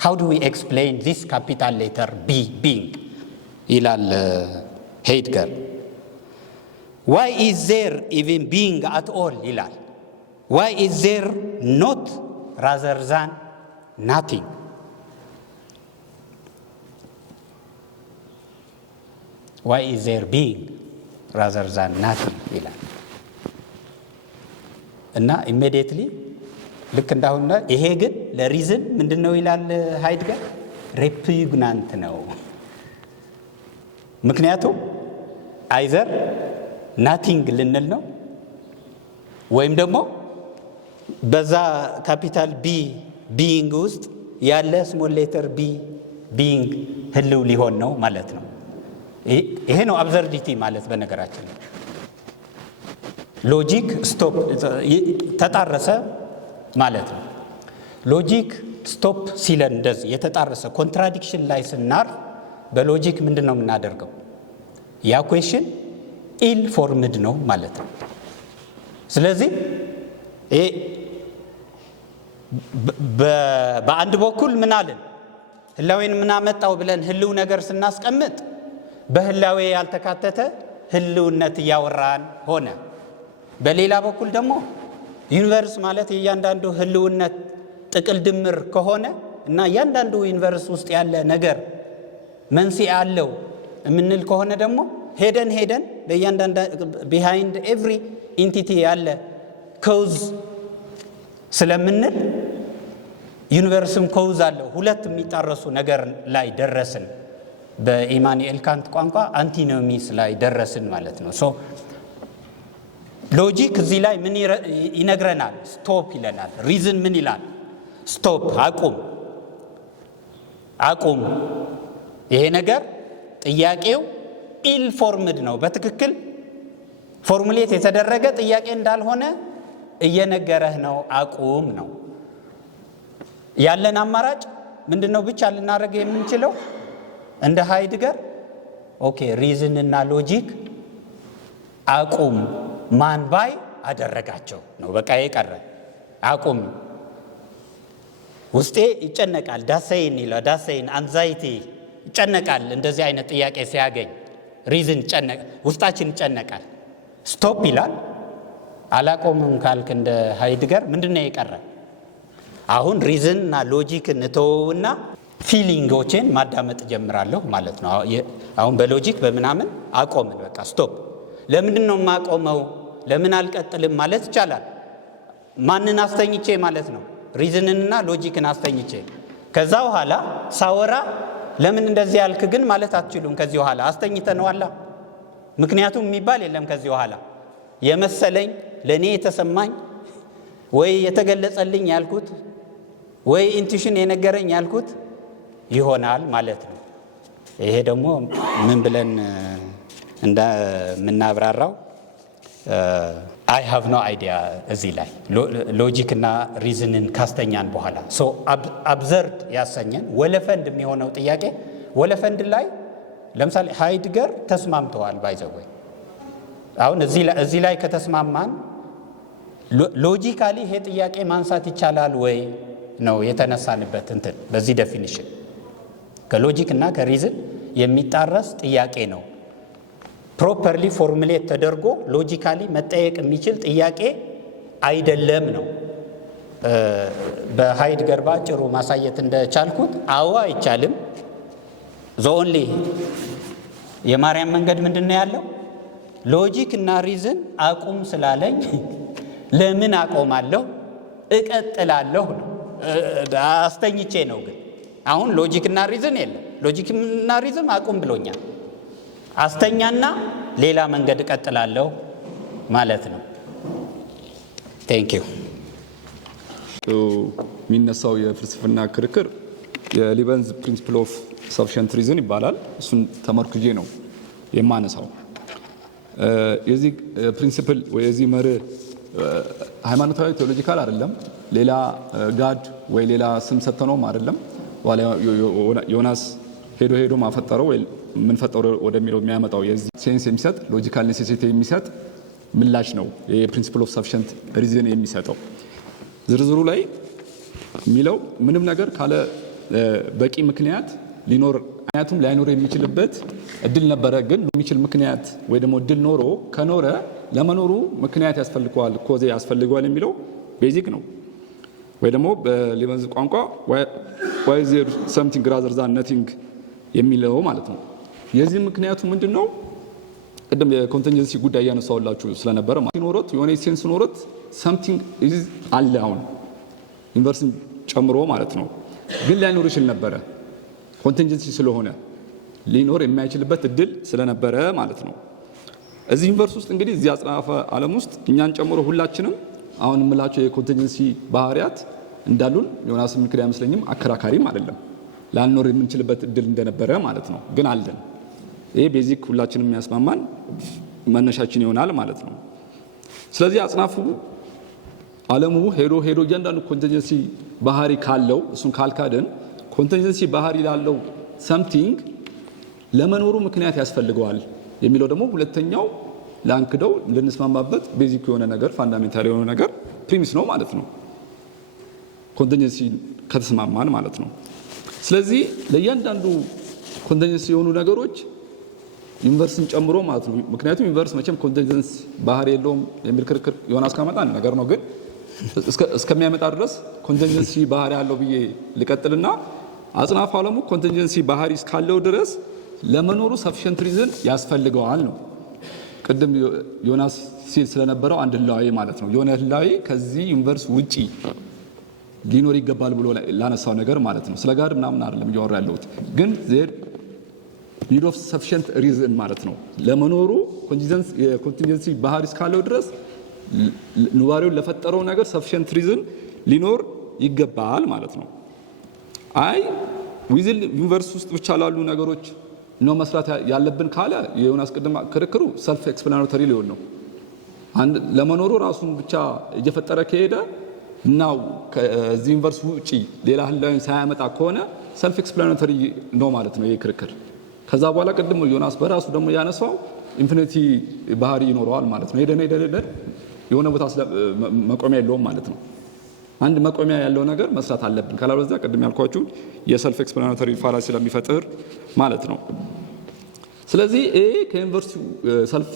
ሃው ዱ ዊ ኤክስፕሌን ዚስ ካፒታል ሌተር ቢ ቢይንግ ይላል ሄይድገር። ዋይ ኢዝ ዜር ኢቭን ቢይንግ አት ኦል ይላል። ዋይ ኢዝ ዜር ኖት ራዘር ዛን ናቲንግ? ዋይ ኢዝ ዜር ቢይንግ ራዘር ዛን ናቲንግ ይላል እና ኢሚዲየትሊ ልክ እንዳሁን ይሄ ግን ለሪዝን ምንድን ነው ይላል ሃይድገር? ሬፑግናንት ነው። ምክንያቱም አይዘር ናቲንግ ልንል ነው ወይም ደግሞ በዛ ካፒታል ቢ ቢይንግ ውስጥ ያለ ስሞል ሌተር ቢ ቢይንግ ህልው ሊሆን ነው ማለት ነው። ይሄ ነው አብዘርዲቲ ማለት። በነገራችን ሎጂክ ስቶፕ ተጣረሰ ማለት ነው። ሎጂክ ስቶፕ ሲለን እንደዚህ የተጣረሰ ኮንትራዲክሽን ላይ ስናርፍ በሎጂክ ምንድን ነው የምናደርገው? ያ ኩዌሽን ኢል ፎርምድ ነው ማለት ነው። ስለዚህ በአንድ በኩል ምን አለን? ህላዌን ምናመጣው ብለን ህልው ነገር ስናስቀምጥ በህላዌ ያልተካተተ ህልውነት እያወራን ሆነ። በሌላ በኩል ደግሞ ዩኒቨርስ ማለት የእያንዳንዱ ህልውነት ጥቅል ድምር ከሆነ እና እያንዳንዱ ዩኒቨርስ ውስጥ ያለ ነገር መንስኤ አለው የምንል ከሆነ ደግሞ ሄደን ለእያንዳንዱ ቢሃይንድ ኤቭሪ ኢንቲቲ ያለ ኮዝ ስለምንል ዩኒቨርስም ኮዝ አለው። ሁለት የሚጣረሱ ነገር ላይ ደረስን። በኢማኑኤል ካንት ቋንቋ አንቲኖሚስ ላይ ደረስን ማለት ነው። ሎጂክ እዚህ ላይ ምን ይነግረናል? ስቶፕ ይለናል። ሪዝን ምን ይላል? ስቶፕ፣ አቁም። ይሄ ነገር ጥያቄው ኢል ፎርምድ ነው፣ በትክክል ፎርሙሌት የተደረገ ጥያቄ እንዳልሆነ እየነገረህ ነው። አቁም ነው ያለን አማራጭ። ምንድነው ብቻ ልናደርግ የምንችለው? እንደ ሃይድገር ኦኬ ሪዝን እና ሎጂክ አቁም ማን ባይ አደረጋቸው ነው። በቃ የቀረ አቁም። ውስጤ ይጨነቃል። ዳሰይን አንዛይቲ ይጨነቃል። እንደዚህ አይነት ጥያቄ ሲያገኝ ሪዝን ውስጣችን ይጨነቃል። ስቶፕ ይላል። አላቆምም ካልክ እንደ ሃይድገር ምንድነው የቀረ? አሁን ሪዝን እና ሎጂክን እተወውና ፊሊንጎችን ማዳመጥ ጀምራለሁ ማለት ነው። አሁን በሎጂክ በምናምን አቆምን፣ በቃ ስቶፕ። ለምንድን ነው የማቆመው? ለምን አልቀጥልም ማለት ይቻላል። ማንን አስተኝቼ ማለት ነው? ሪዝንንና ሎጂክን አስተኝቼ። ከዛ በኋላ ሳወራ ለምን እንደዚህ ያልክ ግን ማለት አትችሉም። ከዚህ በኋላ አስተኝተነዋላ። ምክንያቱም የሚባል የለም ከዚህ በኋላ። የመሰለኝ ለእኔ የተሰማኝ ወይ የተገለጸልኝ ያልኩት ወይ ኢንቱዊሽን የነገረኝ ያልኩት ይሆናል ማለት ነው። ይሄ ደግሞ ምን ብለን እንደምናብራራው አይ ሃቭ ኖ አይዲያ። እዚህ ላይ ሎጂክ እና ሪዝንን ካስተኛን በኋላ አብዘርድ ያሰኘን ወለፈንድ የሚሆነው ጥያቄ ወለፈንድ ላይ ለምሳሌ ሃይድገር ተስማምተዋል ባይዘወይ። አሁን እዚህ ላይ ከተስማማን ሎጂካሊ ይሄ ጥያቄ ማንሳት ይቻላል ወይ ነው የተነሳንበት እንትን። በዚህ ዴፊኒሽን ከሎጂክ እና ከሪዝን የሚጣረስ ጥያቄ ነው። ፕሮፐርሊ ፎርሙሌት ተደርጎ ሎጂካሊ መጠየቅ የሚችል ጥያቄ አይደለም ነው። በሃይድገር ባጭሩ ማሳየት እንደቻልኩት አዎ አይቻልም። ኦንሊ የማርያም መንገድ ምንድነው ያለው? ሎጂክ እና ሪዝን አቁም ስላለኝ ለምን አቆማለሁ? እቀጥላለሁ ነው። አስተኝቼ ነው። ግን አሁን ሎጂክ እና ሪዝን የለም። ሎጂክ እና ሪዝን አቁም ብሎኛል። አስተኛና ሌላ መንገድ እቀጥላለሁ ማለት ነው። ቴንክ ዩ። የሚነሳው የፍልስፍና ክርክር የሊበንዝ ፕሪንሲፕል ኦፍ ሰፊሸንት ሪዝን ይባላል። እሱን ተመርኩዤ ነው የማነሳው። የዚህ ፕሪንሲፕል ወይ የዚህ መርህ ሃይማኖታዊ ቴዎሎጂካል አይደለም። ሌላ ጋድ ወይ ሌላ ስም ሰጥተነውም አይደለም። ዮናስ ሄዶ ማፈጠረው ወይ ምን ፈጠረው ወደሚለው የሚያመጣው የዚህ ሴንስ የሚሰጥ ሎጂካል ኔሴሲቲ የሚሰጥ ምላሽ ነው የፕሪንሲፕል ኦፍ ሰፊሸንት ሪዝን የሚሰጠው። ዝርዝሩ ላይ የሚለው ምንም ነገር ካለ በቂ ምክንያት ምክንያቱም ላይኖር የሚችልበት እድል ነበረ። ግን የሚችል ምክንያት ወይ ደግሞ እድል ኖሮ ከኖረ ለመኖሩ ምክንያት ያስፈልገዋል፣ ኮዝ ያስፈልገዋል የሚለው ቤዚክ ነው። ወይ ደግሞ በሊበንዝ ቋንቋ why is there something rather than nothing የሚለው ማለት ነው። የዚህ ምክንያቱ ምንድነው? ቀደም የኮንቲንጀንሲ ጉዳይ ያነሳውላችሁ ስለነበረ ኖሮት የሆነ ሴንስ ኖሮት something is አለ አሁን ዩኒቨርስን ጨምሮ ማለት ነው። ግን ላይኖር ይችል ነበረ ኮንቲንጀንሲ ስለሆነ ሊኖር የማይችልበት እድል ስለነበረ ማለት ነው። እዚህ ዩኒቨርስ ውስጥ እንግዲህ እዚህ አጽናፈ ዓለም ውስጥ እኛን ጨምሮ ሁላችንም አሁን የምላቸው የኮንቲንጀንሲ ባህሪያት እንዳሉን ዮናስ ምክር አይመስለኝም፣ አከራካሪም አይደለም። ላልኖር የምንችልበት እድል እንደነበረ ማለት ነው። ግን አለን። ይሄ ቤዚክ ሁላችንም የሚያስማማን መነሻችን ይሆናል ማለት ነው። ስለዚህ አጽናፉ ዓለሙ ሄዶ እያንዳንዱ ኮንቲንጀንሲ ባህሪ ካለው እሱን ካልካደን ኮንቲንጀንሲ ባህሪ ላለው ሰምቲንግ ለመኖሩ ምክንያት ያስፈልገዋል የሚለው ደግሞ ሁለተኛው ላንክደው ልንስማማበት ቤዚክ የሆነ ነገር ፋንዳሜንታል የሆነ ነገር ፕሪሚስ ነው ማለት ነው። ኮንቲንጀንሲ ከተስማማን ማለት ነው። ስለዚህ ለእያንዳንዱ ኮንቲንጀንሲ የሆኑ ነገሮች ዩኒቨርስን ጨምሮ ማለት ነው። ምክንያቱም ዩኒቨርስ መቼም ኮንቲንጀንሲ ባህሪ የለውም የሚል ክርክር ዮናስ ካመጣ ነገር ነው። ግን እስከሚያመጣ ድረስ ኮንቲንጀንሲ ባህሪ ያለው ብዬ ልቀጥልና አጽናፈ ዓለሙ ኮንቲንጀንሲ ባህሪ እስካለው ድረስ ለመኖሩ ሰፊሸንት ሪዝን ያስፈልገዋል ነው። ቅድም ዮናስ ሲል ስለነበረው አንድ ህላዌ ማለት ነው። የሆነ ህላዌ ከዚህ ዩኒቨርስ ውጪ ሊኖር ይገባል ብሎ ላነሳው ነገር ማለት ነው። ስለ ጋር ምናምን አይደለም እያወራ ያለሁት፣ ግን ዜር ኒድ ኦፍ ሰፊሸንት ሪዝን ማለት ነው። ለመኖሩ ኮንቲንጀንሲ ባህሪ እስካለው ድረስ ኑባሬውን ለፈጠረው ነገር ሰፊሸንት ሪዝን ሊኖር ይገባል ማለት ነው። አይ ዊዝን ዩኒቨርስ ውስጥ ብቻ ላሉ ነገሮች ነው መስራት ያለብን ካለ የዮናስ ቅድም ክርክሩ ሰልፍ ኤክስፕላናቶሪ ሊሆን ነው። አንድ ለመኖሩ ራሱን ብቻ እየፈጠረ ከሄደ እና ከዚህ ዩኒቨርስ ውጪ ሌላ ህላዊ ሳያመጣ ከሆነ ሰልፍ ኤክስፕላናቶሪ ነው ማለት ነው ይሄ ክርክር። ከዛ በኋላ ቅድም ዮናስ በራሱ ደግሞ ያነሳው ኢንፊኒቲ ባህሪ ይኖረዋል ማለት ነው። ሄደን የሆነ ቦታ መቆሚያ የለውም ማለት ነው። አንድ መቆሚያ ያለው ነገር መስራት አለብን ካላበዛ ቅድም ያልኳችሁ የሰልፍ ኤክስፕላናቶሪ ፋላሲ ስለሚፈጥር ማለት ነው። ስለዚህ ይሄ ከዩኒቨርሲቲ ሰልፍ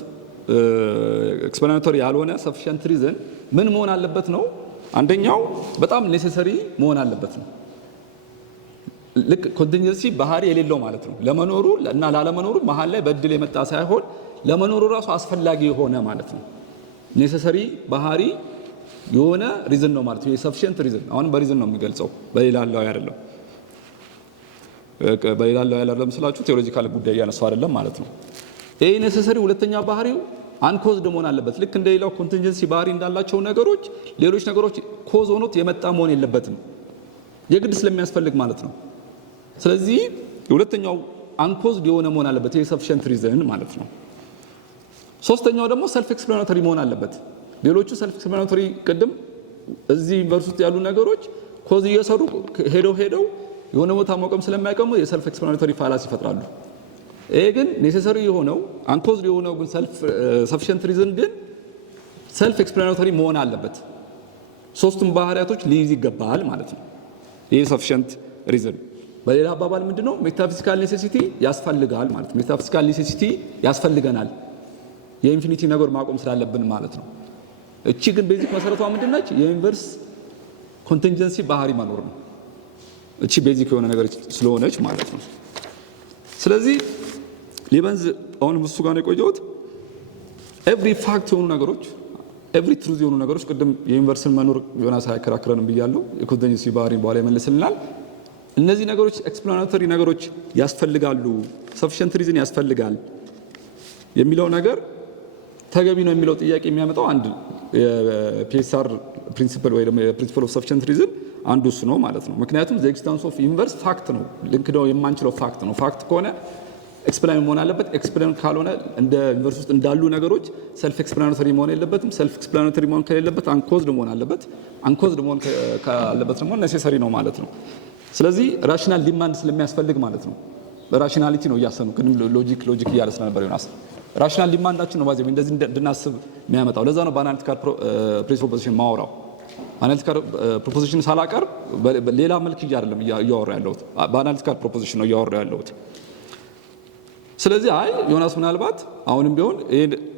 ኤክስፕላናቶሪ ያልሆነ ሰፊሸንት ሪዝን ምን መሆን አለበት ነው? አንደኛው በጣም ኔሴሰሪ መሆን አለበት ነው። ልክ ኮንቲንጀንሲ ባህሪ የሌለው ማለት ነው። ለመኖሩ እና ላለመኖሩ መሀል ላይ በእድል የመጣ ሳይሆን ለመኖሩ ራሱ አስፈላጊ የሆነ ማለት ነው። ኔሴሰሪ ባህሪ የሆነ ሪዝን ነው ማለት ነው። የሰፊሸንት ሪዝን አሁን በሪዝን ነው የሚገልጸው፣ በሌላ ላው አይደለም። በሌላ ላው አይደለም ስላችሁ ቴዎሎጂካል ጉዳይ ያነሳው አይደለም ማለት ነው። ይሄ ኔሴሰሪ ሁለተኛ ባህሪው አንኮዝድ መሆን አለበት። ልክ እንደሌላው ኮንቲንጀንሲ ባህሪ እንዳላቸው ነገሮች ሌሎች ነገሮች ኮዝ ሆኖት የመጣ መሆን የለበትም የግድ ስለሚያስፈልግ ማለት ነው። ስለዚህ ሁለተኛው አንኮዝድ የሆነ መሆን አለበት፣ ይሄ ሰፊሸንት ሪዝን ማለት ነው። ሶስተኛው ደግሞ ሰልፍ ኤክስፕላናቶሪ መሆን አለበት። ሌሎቹ ሰልፍ ኤክስፕላናቶሪ ቅድም እዚህ ዩኒቨርስ ውስጥ ያሉ ነገሮች ኮዝ እየሰሩ ሄደው የሆነ ቦታ መቆም ስለማይቀሙ የሰልፍ ኤክስፕላናቶሪ ፋላሲ ይፈጥራሉ። ይሄ ግን ኔሴሰሪ የሆነው አንኮዝድ የሆነው ግን ሰፊሸንት ሪዝን ግን ሰልፍ ኤክስፕላናቶሪ መሆን አለበት። ሶስቱም ባህሪያቶች ሊይዝ ይገባል ማለት ነው ይሄ ሰፊሸንት ሪዝን። በሌላ አባባል ምንድነው? ሜታፊዚካል ኔሴሲቲ ያስፈልጋል ማለት ነው። ሜታፊዚካል ኔሴሲቲ ያስፈልገናል የኢንፊኒቲ ነገር ማቆም ስላለብን ማለት ነው። እቺ ግን ቤዚክ መሰረቷ ምንድነች? የዩኒቨርስ ኮንቲንጀንሲ ባህሪ መኖር ነው። እቺ ቤዚክ የሆነ ነገር ስለሆነች ማለት ነው። ስለዚህ ሊበንዝ አሁን እሱ ጋር ነው የቆየሁት። ኤቭሪ ፋክት የሆኑ ነገሮች ኤቭሪ ትሩዝ የሆኑ ነገሮች ቅድም የዩኒቨርስን መኖር ዮናስ አያከራክረንም ብያለሁ። የኮንቲንጀንሲ ባህሪ በኋላ ይመልስልናል። እነዚህ ነገሮች ኤክስፕላናቶሪ ነገሮች ያስፈልጋሉ፣ ሰፊሸንት ሪዝን ያስፈልጋል የሚለው ነገር ተገቢ ነው የሚለው ጥያቄ የሚያመጣው አንድ የፒኤስአር ፕሪንሲፕል ወይ ደግሞ የፕሪንሲፕል ኦፍ ሰፊሸንት ሪዝን አንዱ እሱ ነው ማለት ነው። ምክንያቱም ዘ ኤግዚስተንስ ኦፍ ኢንቨርስ ፋክት ነው፣ ልንክደው የማንችለው ፋክት ነው። ፋክት ከሆነ ኤክስፕላይን መሆን አለበት። ኤክስፕላይን ካልሆነ እንደ ዩኒቨርስ ውስጥ እንዳሉ ነገሮች ሰልፍ ኤክስፕላናቶሪ መሆን የለበትም። ሰልፍ ኤክስፕላናቶሪ መሆን ከሌለበት አንኮዝድ መሆን አለበት። አንኮዝድ መሆን ካለበት ደግሞ ኔሴሰሪ ነው ማለት ነው። ስለዚህ ራሽናል ዲማንድ ስለሚያስፈልግ ማለት ነው። በራሽናሊቲ ነው እያሰኑ ግን ሎጂክ እያለ ስለነበር ዮናስ ራሽናል ዲማንዳችን ነው ባዚህ እንደዚህ እንድናስብ የሚያመጣው። ለዛ ነው በአናሊቲካል ፕሪስፖዚሽን ማወራው። አናሊቲካል ፕሮፖዚሽን ሳላቀርብ ሌላ መልክ አይደለም እያወራ ያለሁት፣ በአናሊቲካል ፕሮፖዚሽን ነው እያወራ ያለሁት። ስለዚህ አይ ዮናስ ምናልባት አሁንም ቢሆን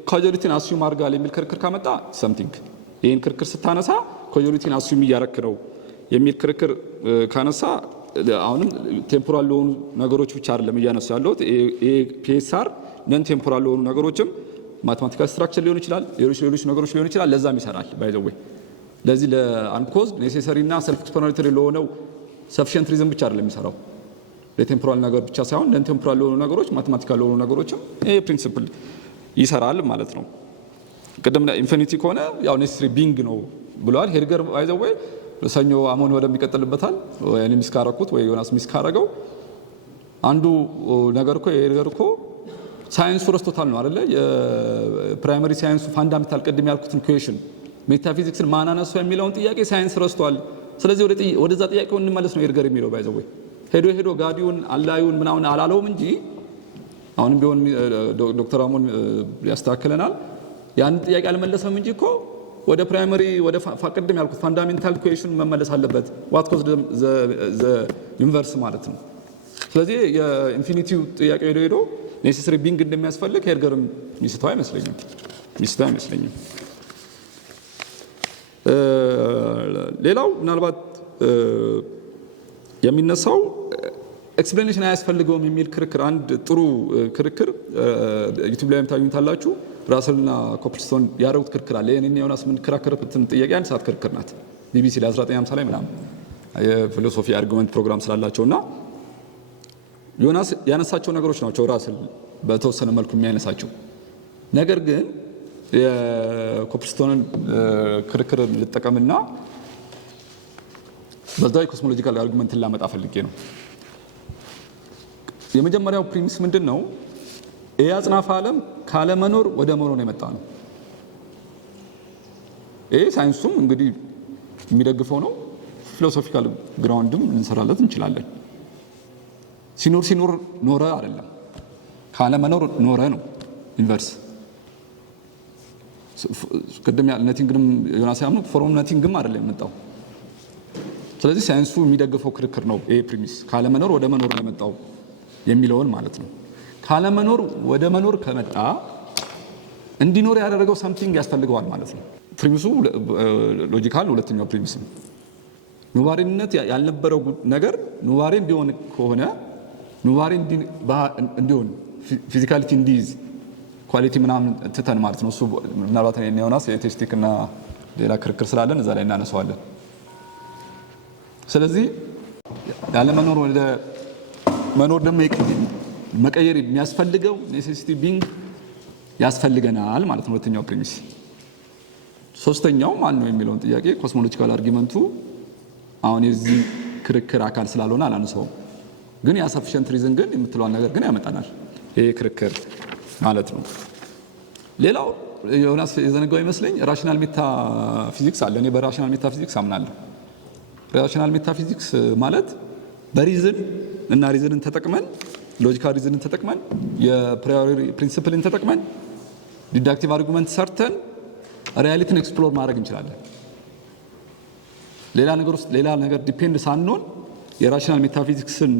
ካጁዋሊቲን አስዩም አድርጋል የሚል ክርክር ካመጣ ሰምቲንግ ይህን ክርክር ስታነሳ ካጁዋሊቲን አስዩም እያረክ ነው የሚል ክርክር ካነሳ አሁንም ቴምፖራል ለሆኑ ነገሮች ብቻ አይደለም እያነሱ ያለሁት። ፒኤስአር ነን ቴምፖራል ለሆኑ ነገሮችም ማቴማቲካል ስትራክቸር ሊሆን ይችላል፣ ሌሎች ነገሮች ሊሆን ይችላል። ለዛም ይሰራል ባይ ዘ ዌይ። ለዚህ ለአንኮዝድ ኔሴሰሪ እና ሰልፍ ኤክስፕላናቶሪ ለሆነው ሰፊሸንት ሪዝን ብቻ አይደለም የሚሰራው ለቴምፖራል ነገር ብቻ ሳይሆን ነን ቴምፖራል ለሆኑ ነገሮች ማቴማቲካል ለሆኑ ነገሮችም ይሄ ፕሪንሲፕል ይሰራል ማለት ነው። ቅድም ኢንፊኒቲ ከሆነ ያው ኔሴሰሪ ቢንግ ነው ብለዋል ሄድገር ባይ ዘ ዌይ። ሰኞ አሞን ወደሚቀጥልበታል ወይ እኔ ሚስካረኩት ወይ ዮናስ ሚስካረገው አንዱ ነገር እኮ ሄድገር እኮ ሳይንሱ ረስቶታል ነው አይደለ? የፕራይመሪ ሳይንሱ ፋንዳሜንታል ቅድም ያልኩትን ኩዌሽን ሜታፊዚክስን ማን አነሳው የሚለውን ጥያቄ ሳይንስ ረስቷል። ስለዚህ ወደዛ ጥያቄው እንመለስ ነው ሄድገር የሚለው ባይ ዘ ዌይ። ሄዶ ጋዲውን አላዩን ምናምን አላለውም እንጂ አሁንም ቢሆን ዶክተር አሞን ያስተካክለናል። ያን ጥያቄ አልመለሰም እንጂ እኮ ወደ ፕራይመሪ ወደ ቅድም ያልኩት ፋንዳሜንታል ኩዌሽን መመለስ አለበት። ዋት ኮዝ ዘ ዩኒቨርስ ማለት ነው። ስለዚህ የኢንፊኒቲው ጥያቄ ሄዶ ኔሴሰሪ ቢንግ እንደሚያስፈልግ ሄድገርም ሚስተው አይመስለኝም። ሌላው ምናልባት የሚነሳው ኤክስፕሌኔሽን አያስፈልገውም የሚል ክርክር፣ አንድ ጥሩ ክርክር ዩቲዩብ ላይ ታዩታላችሁ። ራስልና ኮፕልስቶን ያደረጉት ክርክር አለ። እኔና ዮናስ የምንከራከርበትን ጥያቄ አንድ ሰዓት ክርክር ናት። ቢቢሲ ላይ 1950 ላይ ምናምን የፊሎሶፊ አርጉመንት ፕሮግራም ስላላቸውና ዮናስ ያነሳቸው ነገሮች ናቸው ራስል በተወሰነ መልኩ የሚያነሳቸው ነገር ግን የኮፕልስቶንን ክርክር ልጠቀምና በዛው ኮስሞሎጂካል አርጉመንትን ላመጣ ፈልጌ ነው። የመጀመሪያው ፕሪሚስ ምንድን ነው? ይህ አጽናፈ ዓለም ካለመኖር ወደ መኖር የመጣ ነው። ይህ ሳይንሱም እንግዲህ የሚደግፈው ነው። ፊሎሶፊካል ግራውንድም ልንሰራለት እንችላለን። ሲኖር ኖረ አይደለም፣ ካለመኖር ኖረ ነው ዩኒቨርስ። ቅድም ነቲንግም ዮናስ ያምኑ ፎርም ነቲንግም አይደለም የመጣው። ስለዚህ ሳይንሱ የሚደግፈው ክርክር ነው ይሄ ፕሪሚስ፣ ካለመኖር ወደ መኖር ነው የመጣው የሚለውን ማለት ነው። ካለመኖር ወደ መኖር ከመጣ እንዲኖር ያደረገው ሳምቲንግ ያስፈልገዋል ማለት ነው። ፕሪሚሱ ሎጂካል። ሁለተኛው ፕሪሚስ ኑባሬነት ያልነበረው ነገር ኑባሬ እንዲሆን ከሆነ ኑባሬ እንዲሆን ፊዚካሊቲ እንዲይዝ ኳሊቲ ምናምን ትተን ማለት ነው። እሱ ምናልባት እኔ ዮናስ የቴስቲክ እና ሌላ ክርክር ስላለን እዛ ላይ እናነሳዋለን። ስለዚህ ያለመኖር ወደ መኖር ደግሞ መቀየር የሚያስፈልገው ኔሴሲቲ ቢንግ ያስፈልገናል ማለት ነው። ሁለተኛው ፕሪሚስ። ሶስተኛው ማን ነው የሚለውን ጥያቄ ኮስሞሎጂካል አርጊመንቱ አሁን የዚህ ክርክር አካል ስላልሆነ አላነሳውም፣ ግን ያ ሰፊሸንት ሪዝን ግን የምትለዋን ነገር ግን ያመጣናል ይሄ ክርክር ማለት ነው። ሌላው ዮናስ የዘነጋው ይመስለኝ ራሽናል ሜታፊዚክስ አለ። እኔ በራሽናል ሜታፊዚክስ አምናለሁ። ራሽናል ሜታፊዚክስ ማለት በሪዝን እና ሪዝንን ተጠቅመን ሎጂካል ሪዝንን ተጠቅመን የፕራዮሪ ፕሪንሲፕልን ተጠቅመን ዲዳክቲቭ አርጉመንት ሰርተን ሪያሊቲን ኤክስፕሎር ማድረግ እንችላለን። ሌላ ነገር ዲፔንድ ሳንሆን የራሽናል ሜታፊዚክስን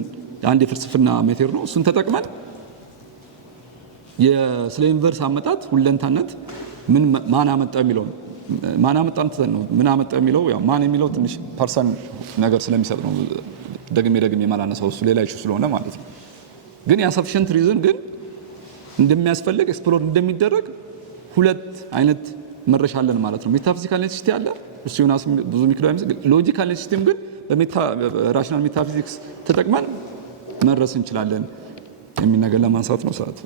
አንድ የፍልስፍና ሜቴር ነው። እሱን ተጠቅመን ስለ ዩኒቨርስ አመጣጥ ሁለንታነት ማን አመጣ የሚለው ማን አመጣ ነው። ምን አመጣ የሚለው ያው ማን የሚለው ትንሽ ፐርሰን ነገር ስለሚሰጥ ነው ደግሜ የማላነሳው እሱ ሌላ ኢሹ ስለሆነ ማለት ነው። ግን ያ ሰፊሸንት ሪዝን ግን እንደሚያስፈልግ ኤክስፕሎር እንደሚደረግ ሁለት አይነት መረሻ አለን ማለት ነው። ሜታፊዚካል ኔሴሲቲ አለ፣ እሱ ዮናስ ብዙ ሚክሮ አይመስል። ሎጂካል ኔሴሲቲም ግን ራሽናል ሜታፊዚክስ ተጠቅመን መድረስ እንችላለን የሚል ነገር ለማንሳት ነው። ሰዓት